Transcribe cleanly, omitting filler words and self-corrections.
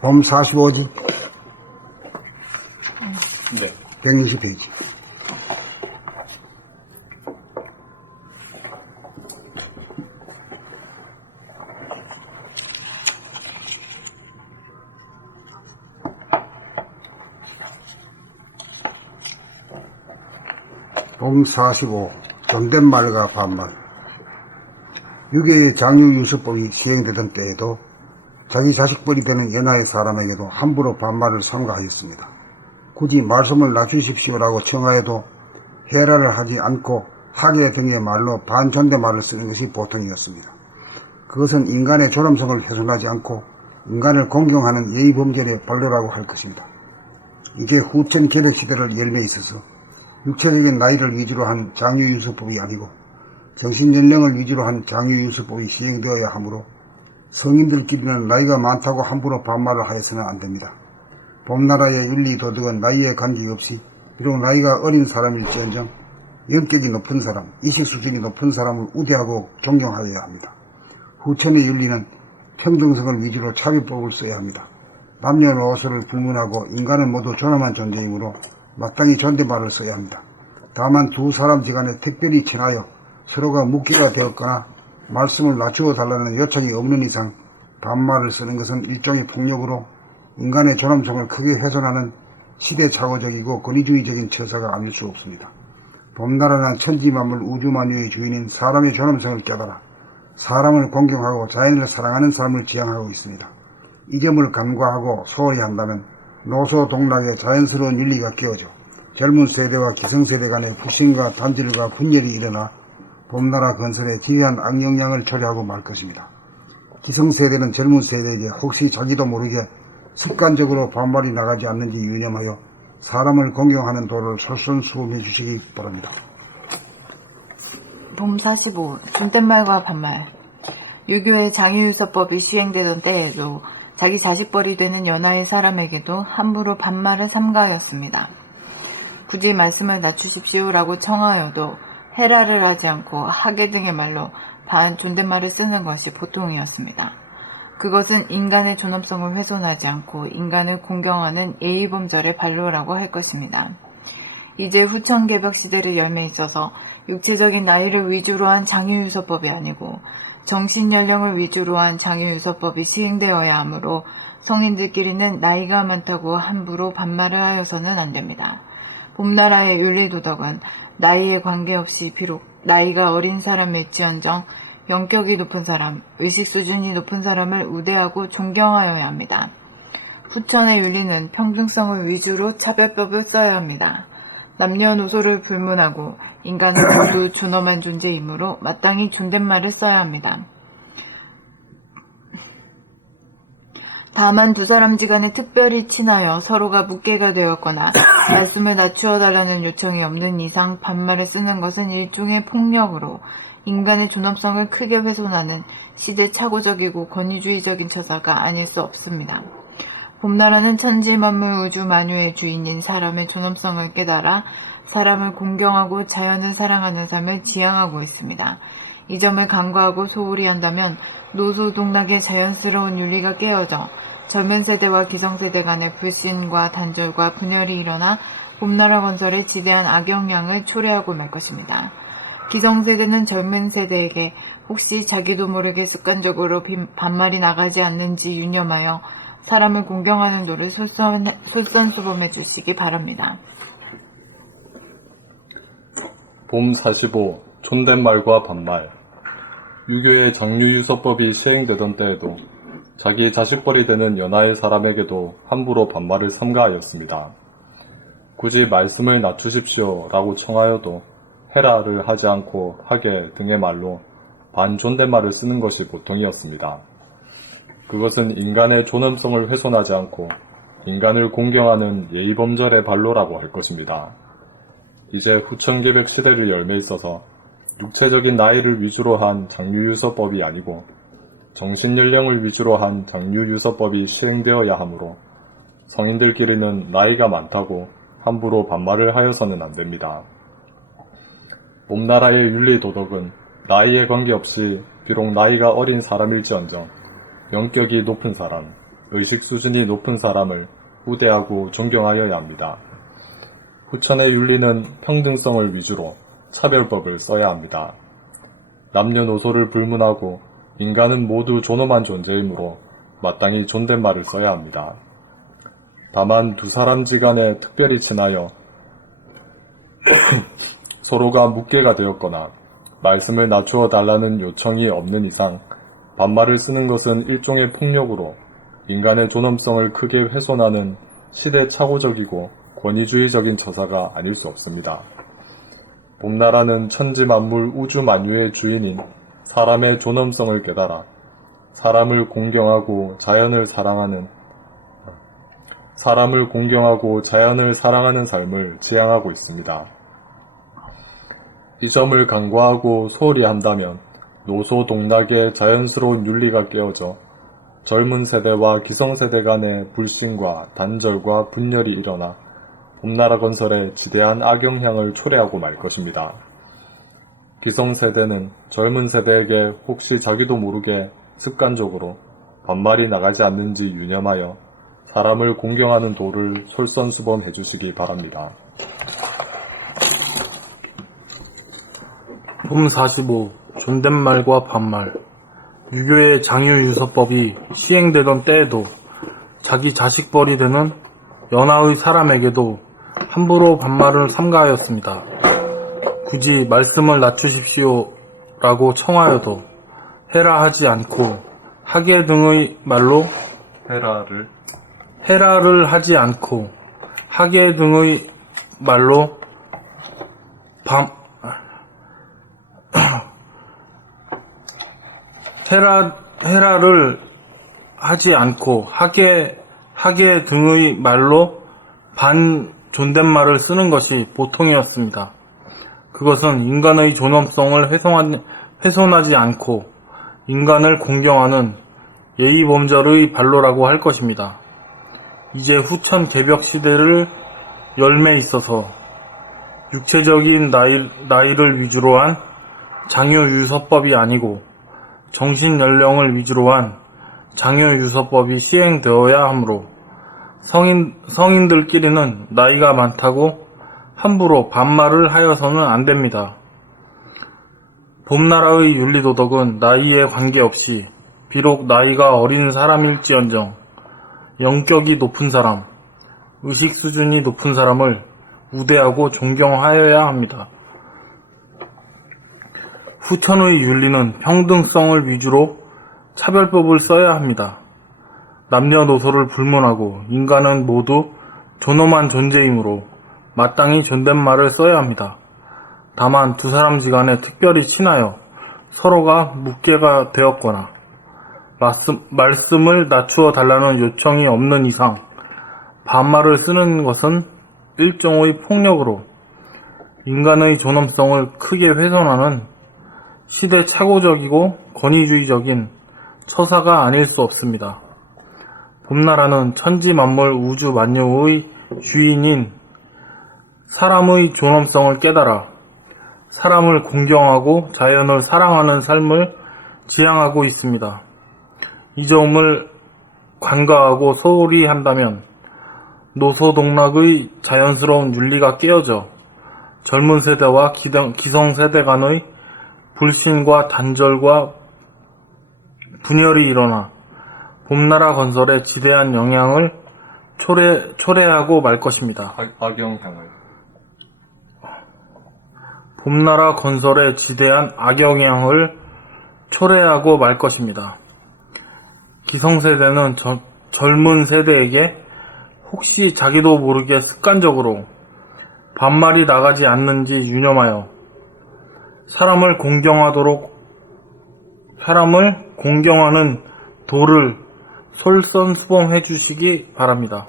봄 45지? 네. 160페이지. 봄 45. 존댓말과 반말. 유교의 장유유서법이 시행되던 때에도 자기 자식벌이 되는 연하의 사람에게도 함부로 반말을 삼가하였습니다. 굳이 말씀을 낮추십시오라고 청하여도 해라를 하지 않고 하계 등의 말로 반존댓말을 쓰는 것이 보통이었습니다. 그것은 인간의 존엄성을 훼손하지 않고 인간을 공경하는 예의범절의 발로라고 할 것입니다. 이게 후천 개벽시대를 열매 있어서 육체적인 나이를 위주로 한 장유유서법이 아니고 정신연령을 위주로 한 장유유서법이 시행되어야 하므로 성인들끼리는 나이가 많다고 함부로 반말을 하여서는 안됩니다. 봄나라의 윤리 도덕은 나이에 관계없이 비록 나이가 어린 사람일지언정 영격이 높은 사람, 이식 수준이 높은 사람을 우대하고 존경하여야 합니다. 후천의 윤리는 평등성을 위주로 차별법을 써야 합니다. 남녀노소를 불문하고 인간은 모두 존엄한 존재이므로 마땅히 존댓말을 써야 합니다. 다만 두 사람지간에 특별히 친하여 서로가 묵기가 되었거나 말씀을 낮추어 달라는 요청이 없는 이상 반말을 쓰는 것은 일종의 폭력으로 인간의 존엄성을 크게 훼손하는 시대착오적이고 권위주의적인 처사가 아닐 수 없습니다. 봄나라는 천지만물 우주만유의 주인인 사람의 존엄성을 깨달아 사람을 공경하고 자연을 사랑하는 삶을 지향하고 있습니다. 이 점을 간과하고 소홀히 한다면 노소동락의 자연스러운 윤리가 깨어져 젊은 세대와 기성세대 간의 불신과 단절과 분열이 일어나 봄나라 건설에 지대한 악영향을 초래하고 말 것입니다. 기성세대는 젊은 세대에게 혹시 자기도 모르게 습관적으로 반말이 나가지 않는지 유념하여 사람을 공경하는 도를 솔선수범해 주시기 바랍니다. 봄 45. 존댓말과 반말. 유교의 장유유서법이 시행되던 때에도 자기 자식벌이 되는 연하의 사람에게도 함부로 반말을 삼가하였습니다. 굳이 말씀을 낮추십시오라고 청하여도 해라를 하지 않고 하계 등의 말로 존댓말을 쓰는 것이 보통이었습니다. 그것은 인간의 존엄성을 훼손하지 않고 인간을 공경하는 예의범절의 발로라고 할 것입니다. 이제 후천개벽 시대를 열매 있어서 육체적인 나이를 위주로 한 장유유서법이 아니고 정신연령을 위주로 한 장유유서법이 시행되어야 하므로 성인들끼리는 나이가 많다고 함부로 반말을 하여서는 안됩니다. 봄나라의 윤리도덕은 나이에 관계없이 비록 나이가 어린 사람일지언정 영격이 높은 사람, 의식 수준이 높은 사람을 우대하고 존경하여야 합니다. 후천의 윤리는 평등성을 위주로 차별법을 써야 합니다. 남녀노소를 불문하고 인간은 모두 존엄한 존재이므로 마땅히 존댓말을 써야 합니다. 다만 두 사람지간에 특별히 친하여 서로가 묵계가 되었거나 말씀을 낮추어 달라는 요청이 없는 이상 반말을 쓰는 것은 일종의 폭력으로 인간의 존엄성을 크게 훼손하는 시대착오적이고 권위주의적인 처사가 아닐 수 없습니다. 봄나라는 천지만물 우주만유의 주인인 사람의 존엄성을 깨달아 사람을 공경하고 자연을 사랑하는 삶을 지향하고 있습니다. 이 점을 간과하고 소홀히 한다면 노소동락의 자연스러운 윤리가 깨어져 젊은 세대와 기성세대 간의 불신과 단절과 분열이 일어나 봄나라 건설에 지대한 악영향을 초래하고 말 것입니다. 기성세대는 젊은 세대에게 혹시 자기도 모르게 습관적으로 반말이 나가지 않는지 유념하여 사람을 공경하는 도를 솔선수범해 주시기 바랍니다. 봄 45. 존댓말과 반말. 유교의 장유유서법이 시행되던 때에도 자기 자식벌이 되는 연하의 사람에게도 함부로 반말을 삼가하였습니다. 굳이 말씀을 낮추십시오 라고 청하여도 해라를 하지 않고 하계 등의 말로 반존댓말을 쓰는 것이 보통이었습니다. 그것은 인간의 존엄성을 훼손하지 않고 인간을 공경하는 예의범절의 발로라고 할 것입니다. 이제 후천개벽 시대를 열매 있어서 육체적인 나이를 위주로 한 장유유서법이 아니고 정신연령을 위주로 한 장유유서법이 시행되어야 하므로 성인들끼리는 나이가 많다고 함부로 반말을 하여서는 안됩니다. 봄나라의 윤리도덕은 나이에 관계없이 비록 나이가 어린 사람일지언정 영격이 높은 사람, 의식 수준이 높은 사람을 우대하고 존경하여야 합니다. 후천의 윤리는 평등성을 위주로 차별법을 써야 합니다. 남녀노소를 불문하고 인간은 모두 존엄한 존재이므로 마땅히 존댓말을 써야 합니다. 다만 두 사람지간에 특별히 친하여 서로가 묵계가 되었거나 말씀을 낮추어 달라는 요청이 없는 이상 반말을 쓰는 것은 일종의 폭력으로 인간의 존엄성을 크게 훼손하는 시대착오적이고 권위주의적인 처사가 아닐 수 없습니다. 봄나라는 천지만물 우주만유의 주인인 사람의 존엄성을 깨달아 사람을 공경하고 자연을 사랑하는 삶을 지향하고 있습니다. 이 점을 간과하고 소홀히 한다면 노소동락의 자연스러운 윤리가 깨어져 젊은 세대와 기성세대 간의 불신과 단절과 분열이 일어나 봄나라 건설에 지대한 악영향을 초래하고 말 것입니다. 기성세대는 젊은 세대에게 혹시 자기도 모르게 습관적으로 반말이 나가지 않는지 유념하여 사람을 공경하는 도를 솔선수범해 주시기 바랍니다. 봄 45. 존댓말과 반말. 유교의 장유유서법이 시행되던 때에도 자기 자식벌이 되는 연하의 사람에게도 함부로 반말을 삼가하였습니다. 굳이 말씀을 낮추십시오 라고 청하여도 해라 하지 않고 하게 등의 말로 해라를 하지 않고 하게 등의 말로 해라를 하지 않고 하게 등의 말로 반 존댓말을 쓰는 것이 보통이었습니다. 그것은 인간의 존엄성을 훼손하지 않고 인간을 공경하는 예의범절의 발로라고 할 것입니다. 이제 후천 개벽 시대를 열매 있어서 육체적인 나이를 위주로 한 장유유서법이 아니고 정신연령을 위주로 한 장유유서법이 시행되어야 하므로 성인들끼리는 나이가 많다고 함부로 반말을 하여서는 안 됩니다. 봄나라의 윤리도덕은 나이에 관계없이 비록 나이가 어린 사람일지언정 영격이 높은 사람, 의식 수준이 높은 사람을 우대하고 존경하여야 합니다. 후천의 윤리는 평등성을 위주로 차별법을 써야 합니다. 남녀노소를 불문하고 인간은 모두 존엄한 존재이므로 마땅히 존댓말을 써야 합니다. 다만 두 사람지간에 특별히 친하여 서로가 묵계가 되었거나 말씀을 낮추어 달라는 요청이 없는 이상 반말을 쓰는 것은 일종의 폭력으로 인간의 존엄성을 크게 훼손하는 시대착오적이고 권위주의적인 처사가 아닐 수 없습니다. 봄나라는 천지만물 우주만유의 주인인 사람의 존엄성을 깨달아 사람을 공경하고 자연을 사랑하는 삶을 지향하고 있습니다. 이 점을 간과하고 소홀히 한다면 노소동락의 자연스러운 윤리가 깨어져 젊은 세대와 기성세대 간의 불신과 단절과 분열이 일어나 봄나라 건설에 지대한 영향을 초래하고 말 것입니다. 봄나라 건설에 지대한 악영향을 초래하고 말 것입니다. 기성세대는 젊은 세대에게 혹시 자기도 모르게 습관적으로 반말이 나가지 않는지 유념하여 사람을 공경하는 도를 솔선수범해 주시기 바랍니다.